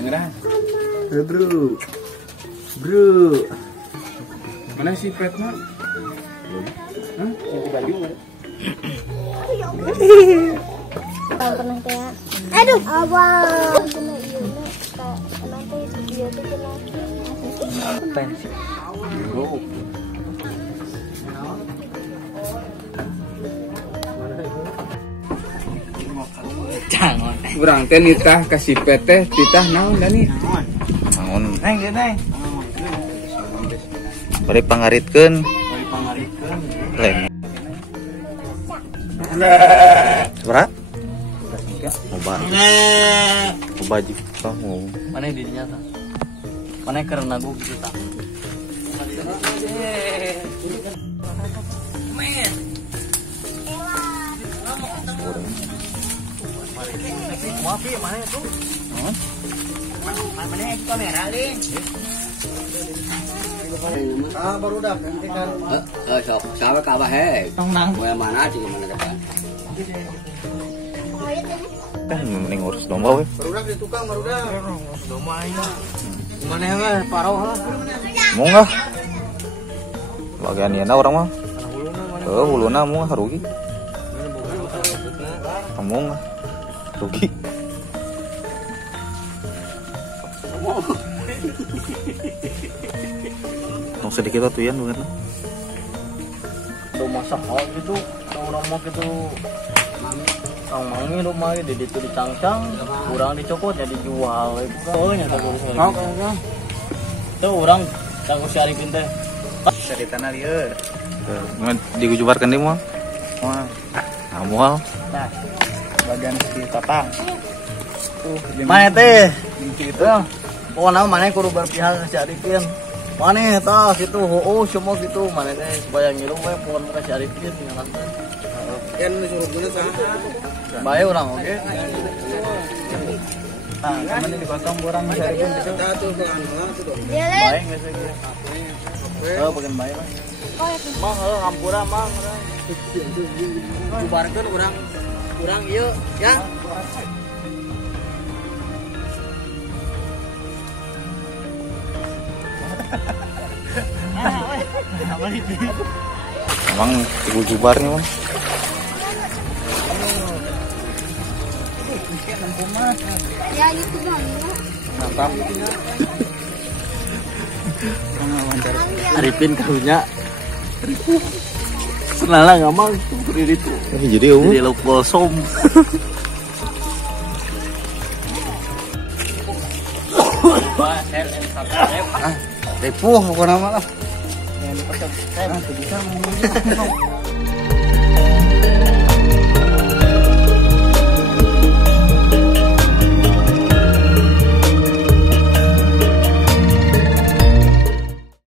yang ngeras. Bro. Bro. Mana si pet mah? Hah? Ganti baju enggak? Pernah kayak aduh abang kena iya nanti dia tuh kena Tensi. Bro. Jangan. Urang teh nitah kasih PT titah naon Dani? Naon? Neng dia neng. Bari pangaritkeun. Bari pangaritkeun. Leng. Berat? Obat. Obat juga. Mana di dinya tah? Mana karena gua gitu tah? Men. Maaf ya, mana itu? Mana itu kamera lin? Ah baru dah nanti kan. Sok sawe ka bae. Tong nang. Moe mana sih mana depan. Kan mending urus domba we. Baru dah di tukang baru dah. Domba aja. Mana mah paroh lah. Mau enggak? Bagian ieu orang mah. Huluna mau harugi. Kamu enggak? Rugi. Nong sedikit atuh ya bener. Do masak hal gitu, orang mau gitu. Kang mangi rumah di ditu dicangcang, kurang dicopot jadi jual. Oh nya tak urus. Tuh orang tangguh si Arifin teh. Cerita na lieur. Digujubarkeun deui moal. Moal. Ah moal. Nah, Bagian si tatang. mana teh? Gitu. Pokoknya mana kudu berpihak ke si Arifin. Mana tah gitu, semua gitu. Mana teh supaya ngilu we pokon ka si Arifin ngaranteun. Kan disuruh guna sana. Bae urang oge. Nah, mana dipotong kurang si Arifin gitu. Kita tuh ke anu tuh dong. dia Bae geus ge. Bagian bae mah. Mang ngampura mang. Bubarkeun urang ieu ya. Emang digujubarnya mah. ya gitu dong Mantap. Arifin karunya. Senala ngamang beri itu. Jadi Jadi lauk balsom. Ripuh pokoknya mah lah. Yang dipecat. Saya bisa